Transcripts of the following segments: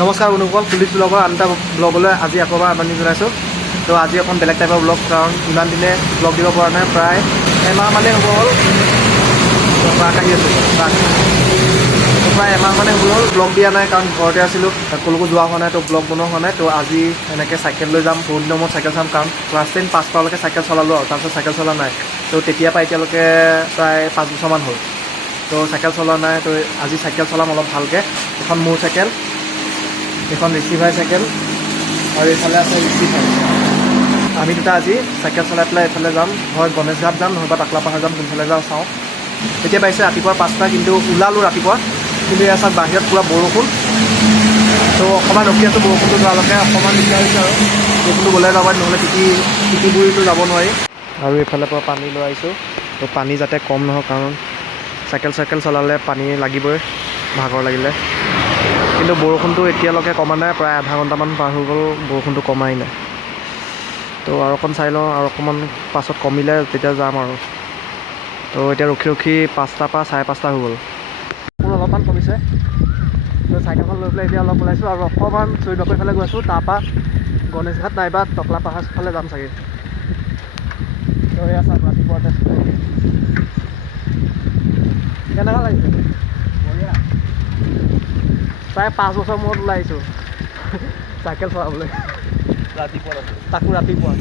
নমস্কাৰ বন্ধুসকল, পুলিচ ব্লগৰ আন এটা ব্লগলৈ আজি আকৌ এবাৰ আমন্ত্ৰণ জনাইছোঁ। তো আজি অকণ বেলেগ টাইপৰ ব্লগ, কাৰণ ইমান দিনে ব্লগ দিব পৰা নাই। প্ৰায় এমাহ মানেই হ'ব হ'ল, প্ৰায় আহি আছোঁ প্ৰায় এমাহ মানে হ'ব হ'ল ব্লগ দিয়া নাই, কাৰণ ঘৰতে আছিলোঁ, ক'লৈকো যোৱা হোৱা নাই, তো ব্লগ বনোৱা হোৱা নাই। তো আজি এনেকৈ চাইকেল লৈ যাম, বহুত দিনৰ মূৰত চাইকেল চাম, কাৰণ ক্লাছ 10 পাছ কৰালৈকে চাইকেল চলালোঁ আৰু তাৰপিছত চাইকেল চলা নাই। তো তেতিয়াৰ পৰা এতিয়ালৈকে প্ৰায় 5 বছৰমান হ'ল, তো চাইকেল চলোৱা নাই। তো আজি চাইকেল চলাম অলপ ভালকৈ। এখন মোৰ চাইকেল, এখন ৰিচিভাৰ চাইকেল, আৰু এইফালে আছে ৰিচিভাৰ। আমি দুটা আজি চাইকেল চলাই পেলাই এইফালে যাম, হয় গণেশ ঘাট যাম, নহ'বা টাকলা পাহাৰ যাম, কোনফালে যাওঁ চাওঁ। এতিয়া পাইছে ৰাতিপুৱা 5টা, কিন্তু ওলালোঁ ৰাতিপুৱা, কিন্তু এয়া চাওক বাহিৰত পূৰা বৰষুণ। তো অকণমান ৰখি আছোঁ বৰষুণটো যোৱালৈকে, অকণমান দিগদাৰ হৈছে আৰু বৰষুণটো গ'লে যাব, নহ'লে তিতিবুৰিটো যাব নোৱাৰি। আৰু এইফালে পৰা পানী লৈ আহিছোঁ, তো পানী যাতে কম নহয়, কাৰণ চাইকেল চলালে পানী লাগিবই ভাগৰ লাগিলে। কিন্তু বৰষুণটো এতিয়ালৈকে কমা নাই, প্ৰায় আধা ঘণ্টামান পাৰ হৈ গ'ল, বৰষুণটো কমাই নাই। তো আৰু অকণ চাই লওঁ, আৰু অকণমান পাছত কমিলে তেতিয়া যাম আৰু। তো এতিয়া ৰখি 5টাৰ পৰা 5:30 হৈ গ'ল, মোৰ অলপমান কমিছে। তো চাইকেলখন লৈ পেলাই এতিয়া অলপ ওলাইছোঁ, আৰু অকণমান চৈদবাৰী ফালে গৈ আছোঁ, তাৰপৰা গণেশ ঘাট নাইবা টকলা পাহাৰ ফালে যাম চাগে। তো এয়া চাওক ৰাতিপুৱাতে কেনেকুৱা লাগিছে? বঢ়িয়া। প্ৰায় 5 বছৰ মূৰত ওলাই আহিছোঁ চাইকেল চলাবলৈ, ৰাতিপুৱা তাকো ৰাতিপুৱা।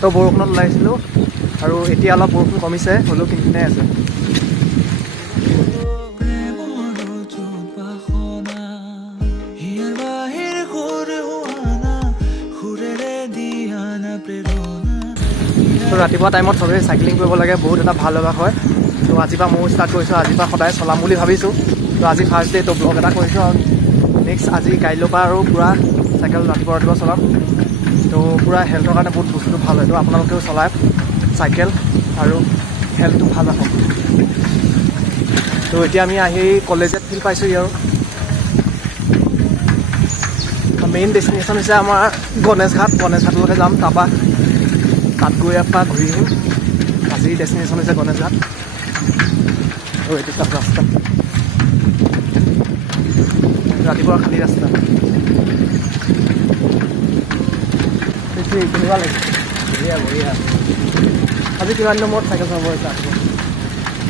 তো বৰষুণত ওলাইছিলোঁ, আৰু এতিয়া অলপ বৰষুণ কমিছে, হ'লেও কিনকিনাই আছে। তো ৰাতিপুৱা টাইমত চবেই চাইক্লিং কৰিব লাগে, বহুত এটা ভাল অভ্যাস হয়। তো আজিৰ পৰা ময়ো ষ্টাৰ্ট কৰিছোঁ, আজিৰ পৰা সদায় চলাম বুলি ভাবিছোঁ। তো আজি ফাৰ্ষ্ট ডে, তো ব্লগ এটা কৰিছোঁ, আৰু নেক্সট আজি কাইলৈৰ পৰা আৰু পূৰা চাইকেল ৰাতিপুৱা চলাম। তো পূৰা হেল্থৰ কাৰণে বহুত বস্তুটো ভাল হয়। তো আপোনালোকেও চলাই চাইকেল, আৰু হেল্থটো ভাল ৰাখক। তো এতিয়া আমি আহি কলেজত ফিল পাইছোঁহি, আৰু মেইন ডেষ্টিনেশ্যন হৈছে আমাৰ গণেশ ঘাটলৈকে যাম, তাৰপৰা তাত গৈ এপাক ঘূৰি আহিম। আজিৰ ডেষ্টিনেশ্যন হৈছে গণেশ ঘাট। আৰু এইটো তাত ৰাস্তা, ৰাতিপুৱা খালী ৰাস্তা। কেনেকুৱা লাগিছে? বঢ়িয়া। আজি কিমান দিনৰ মূৰত চাইকেল চলাব হৈছে?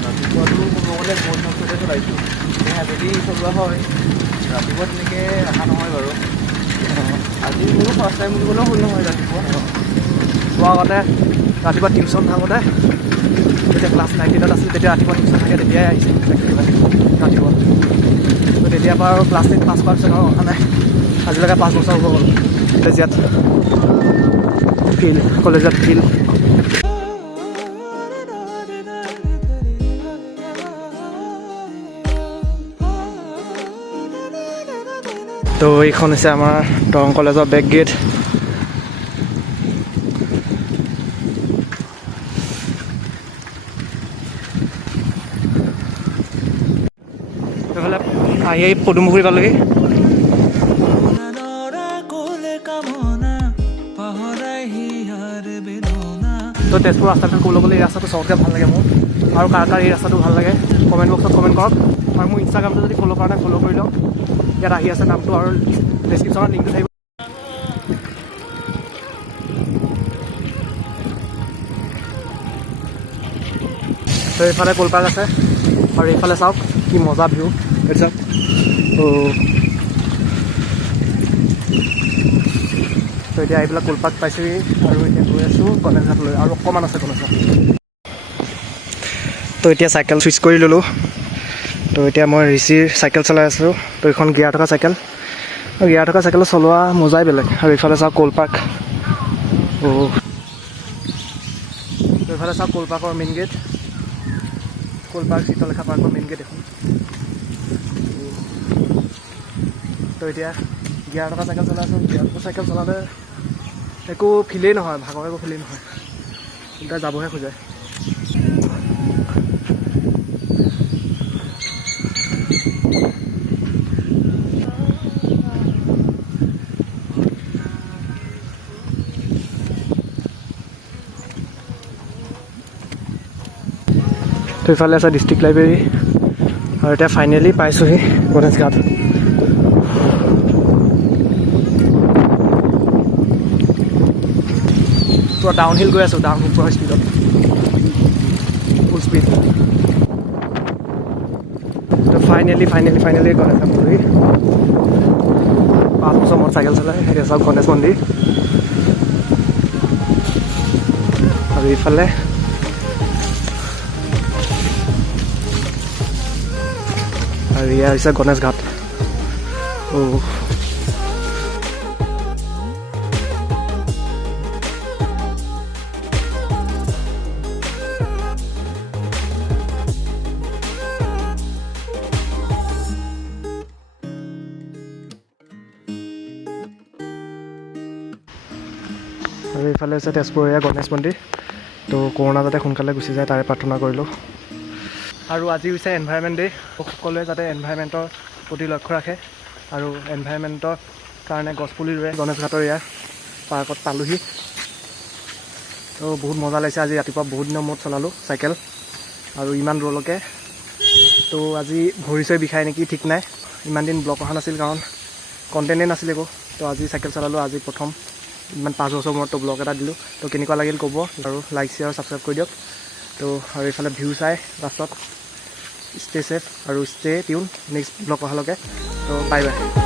ৰাতিপুৱাটো ক'ব গ'লে বহুত বছৰতে চলাইছোঁ, যদি চলোৱা হয় ৰাতিপুৱা তেনেকৈ অহা নহয় বাৰু। আজি মোৰো ফাৰ্ষ্ট টাইম বুলি ক'লেও ভুল নহয়। ৰাতিপুৱা মই আগতে ৰাতিপুৱা টিউশ্যন থাকোঁতে, যেতিয়া ক্লাছ 9-10 আছিল, তেতিয়া ৰাতিপুৱা টিউশ্যন থাকে, তেতিয়াই আহিছিল ৰাতিপুৱা। তো তেতিয়াৰ পৰা আৰু ক্লাছ 10 পাছ কৰাৰ পিছত আৰু অহা নাই, আজিলৈকে 5 বছৰ হৈ গ'ল। কলেজত ফিল্ড তো এইখন হৈছে আমাৰ দৰং কলেজৰ বেক গেট। এইফালে আহি পদুমপুখুৰী পালোহি। তো তেজপুৰ ৰাস্তাটো ক'বলৈ গ'লে এই ৰাস্তাটো চবতকৈ ভাল লাগে মোৰ, আৰু কাৰ এই ৰাস্তাটো ভাল লাগে কমেণ্ট বক্সত কমেণ্ট কৰক। আৰু মোৰ ইনষ্টাগ্ৰামটো যদি ফ'ল' কৰা নাই ফ'ল' কৰি লওক, ইয়াত আহি আছে নামটো, আৰু ডেছক্ৰিপশ্যনত লিংকটো থাকিব। তো এইফালে কলপাৰ্ক আছে, আৰু এইফালে চাওক কি মজা ভিউ, এইটো চাওক। তো এতিয়া এইবিলাক কলপাৰ্ক পাইছোঁহি, আৰু এতিয়া গৈ আছোঁ গণেশ ঘাটলৈ, আৰু অকণমান আছে গণেশ ঘাট। তো এতিয়া চাইকেল চুইচ কৰি ল'লোঁ। তো এতিয়া মই ঋষিৰ চাইকেল চলাই আছোঁ। তো এইখন গিয়াৰ থকা চাইকেল, আৰু গিয়াৰ থকা চাইকেল চলোৱা মজাই বেলেগ। আৰু এইফালে চাওক কলপাৰ্ক, তো এইফালে চাওক কলপাৰ্কৰ মেইন গেট, কলপাৰ্ক চিত্ৰলেখা পাৰ্কৰ মেইন গেট এখন। তো এতিয়া গিয়াৰ থকা চাইকেল চলাই আছোঁ। গিয়াৰ থকা চাইকেল চলালে একো ফিলেই নহয়, ভাগৰ একো ফিলেই নহয়, এতিয়া যাবহে খোজে। তো ইফালে আছে ডিষ্ট্ৰিক্ট লাইব্ৰেৰী আৰু এতিয়া ফাইনেলি পাইছোঁহি গণেশ ঘাট। পুৰা ডাউন হিল গৈ আছোঁ, ডাউন হিল পুৰা স্পীডত, ফুল স্পীড। তো ফাইনেলি গণেশ ঘাট পালোহি। 5 বছৰ মূৰত চাইকেল চলাই এতিয়া চাওক গণেশ মন্দিৰ। আৰু ইফালে আৰু এয়া হৈছে গণেশ ঘাট। আৰু এইফালে হৈছে তেজপুৰীয়া গণেশ মন্দিৰ। তো কৰোণা যাতে সোনকালে গুচি যায় তাৰে প্ৰাৰ্থনা কৰিলোঁ। আৰু আজি হৈছে এনভাইৰনমেণ্ট ডে'। সকলোৱে যাতে এনভাইৰনমেণ্টৰ প্ৰতি লক্ষ্য ৰাখে আৰু এনভাইৰনমেণ্টৰ কাৰণে গছপুলি ৰুৱে। গণেশ ঘাটৰ ইয়াৰ পাৰ্কত পালোহি। তো বহুত মজা লাগিছে। আজি ৰাতিপুৱা বহুত দিনৰ মূৰত চলালোঁ চাইকেল আৰু ইমান দূৰলৈকে। তো আজি ভৰি চৰি বিষাই নেকি ঠিক নাই। ইমান দিন ব্লগ অহা নাছিল কাৰণ কণ্টেণ্টেই নাছিল একো। তো আজি চাইকেল চলালোঁ, আজি প্ৰথম ইমান 5 বছৰ মূৰত তো ব্লগ এটা দিলোঁ। তো কেনেকুৱা লাগিল ক'ব আৰু লাইক শ্বেয়াৰ ছাবস্ক্ৰাইব কৰি দিয়ক। তো আৰু এইফালে ভিউ চাই লাষ্টত ষ্টে ছেফ আৰু ষ্টে টিউন নেক্সট ব্লগ অহালৈকে। তো বাই বাই।